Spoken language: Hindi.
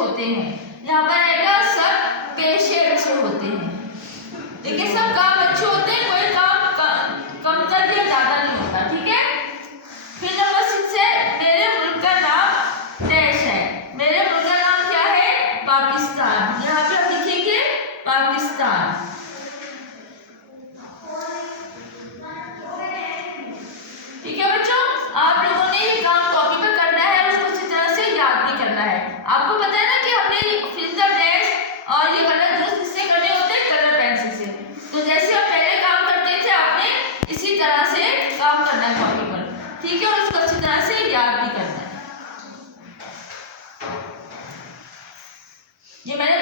होते हैं। यहाँ पर आएगा सब पेशे अच्छे होते हैं। देखिए सब काम अच्छे होते हैं, कोई काम कमतर या ज्यादा नहीं होता। ठीक है। फिर नंबर 6 है मेरे मुल्क का नाम देश है। मेरे मुल्क का नाम क्या है? पाकिस्तान। यहाँ पे हम लिखेंगे पाकिस्तान। ठीक है बच्चों, आप लोगों ने ये काम कॉपी पर करना है और उसको अच्छी तरह से याद भी करना है। आपको पता है ना कि हमने फिल द ब्लैंक्स और ये कलर दुरुस्त किससे करने होते हैं? कलर पेंसिल से। तो जैसे हम पहले काम करते थे आपने इसी तरह से काम करना है कॉपी पर। ठीक है, और उसको अच्छी तरह से याद भी करना है। ये मैंने